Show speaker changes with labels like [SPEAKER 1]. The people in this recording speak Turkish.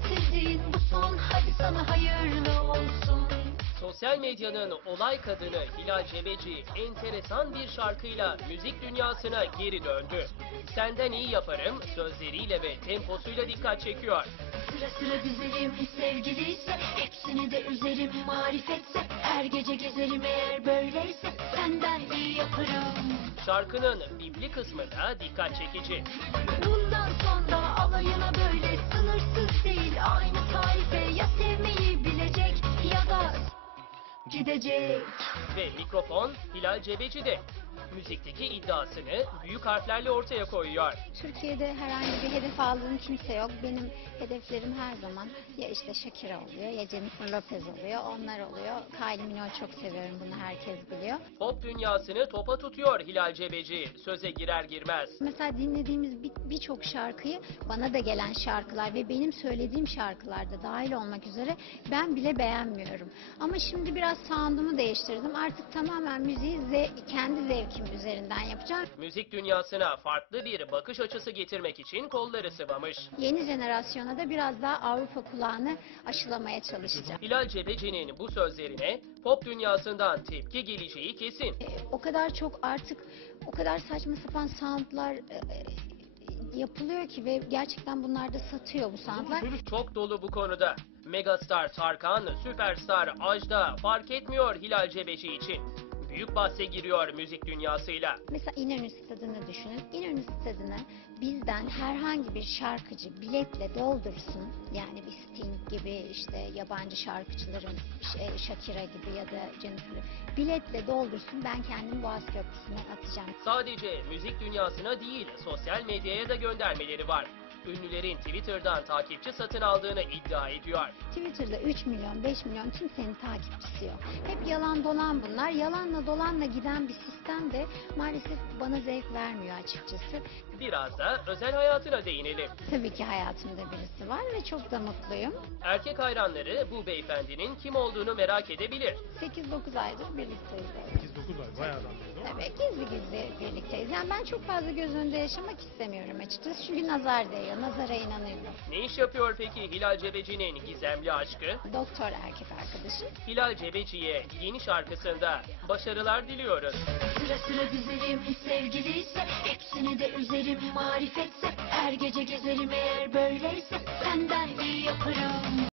[SPEAKER 1] bitirdiğin bu son, hadi sana hayırlı olsun.
[SPEAKER 2] Sosyal medyanın olay kadını Hilal Cebeci enteresan bir şarkıyla müzik dünyasına geri döndü. Senden iyi yaparım sözleriyle ve temposuyla dikkat çekiyor.
[SPEAKER 1] Sıra sıra dizerim sevgiliyse, hepsini de üzerim marifetse. Her gece gezerim eğer böyleyse, senden iyi yaparım.
[SPEAKER 2] Şarkının bipli kısmı da dikkat çekici.
[SPEAKER 1] Bundan sonra alayına böyle sınırsız değil, aynı tarife ya sevmeyi bilecek ya da gidecek.
[SPEAKER 2] Ve mikrofon Hilal Cebeci'de. Müzikteki iddiasını büyük harflerle ortaya koyuyor.
[SPEAKER 3] Türkiye'de herhangi bir hedef aldığım kimse yok. Benim hedeflerim her zaman ya işte Shakira oluyor ya Jennifer Lopez oluyor. Onlar oluyor. Kylie Minogue çok seviyorum, bunu herkes biliyor.
[SPEAKER 2] Pop dünyasını topa tutuyor Hilal Cebeci söze girer girmez.
[SPEAKER 3] Mesela dinlediğimiz birçok şarkıyı, bana da gelen şarkılar ve benim söylediğim şarkılar da dahil olmak üzere ben bile beğenmiyorum. Ama şimdi biraz sound'umu değiştirdim. Artık tamamen müziği kendi zevkim üzerinden yapacağım.
[SPEAKER 2] Müzik dünyasına farklı bir bakış açısı getirmek için kolları sıvamış.
[SPEAKER 3] Yeni jenerasyona da biraz daha Avrupa kulağını aşılamaya çalışacağım.
[SPEAKER 2] Hilal Cebeci'nin bu sözlerine pop dünyasından tepki geleceği kesin.
[SPEAKER 3] O kadar çok artık o kadar saçma sapan soundlar yapılıyor ki ve gerçekten bunlar da satıyor bu soundlar.
[SPEAKER 2] Çok dolu bu konuda. Megastar Tarkan, süperstar Ajda fark etmiyor Hilal Cebeci için. Büyük bahse giriyor müzik dünyasıyla.
[SPEAKER 3] Mesela İnönü Stadı'nı düşünün. İnönü Stadı'nı bizden herhangi bir şarkıcı biletle doldursun. Yani bir Sting gibi, işte yabancı şarkıcıların Shakira gibi ya da Jennifer, biletle doldursun. Ben kendimi Boğaz Köprüsü'ne atacağım.
[SPEAKER 2] Sadece müzik dünyasına değil, sosyal medyaya da göndermeleri var. Ünlülerin Twitter'dan takipçi satın aldığını iddia ediyor.
[SPEAKER 3] Twitter'da 3 milyon, 5 milyon kimsenin takipçisi yok. Hep yalan dolan bunlar. Yalanla dolanla giden bir sistem de maalesef bana zevk vermiyor açıkçası.
[SPEAKER 2] Biraz da özel hayatına değinelim.
[SPEAKER 3] Tabii ki hayatımda birisi var ve çok da mutluyum.
[SPEAKER 2] Erkek hayranları bu beyefendinin kim olduğunu merak edebilir.
[SPEAKER 3] 8-9 aydır birlikteyiz.
[SPEAKER 4] 8-9 ay bayağı da oldu.
[SPEAKER 3] Evet, gizli gizli birlikteyiz. Yani ben çok fazla göz önünde yaşamak istemiyorum açıkçası. Çünkü nazar değiyor, nazara inanıyorum.
[SPEAKER 2] Ne iş yapıyor peki Hilal Cebeci'nin gizemli aşkı?
[SPEAKER 3] Doktor erkek arkadaşım.
[SPEAKER 2] Hilal Cebeci'ye yeni şarkısında başarılar diliyoruz.
[SPEAKER 1] Sıra sıra dizerim sevgiliyse, hepsini de üzerim marifetse. Her gece gezerim eğer böyleyse, senden iyi yaparım.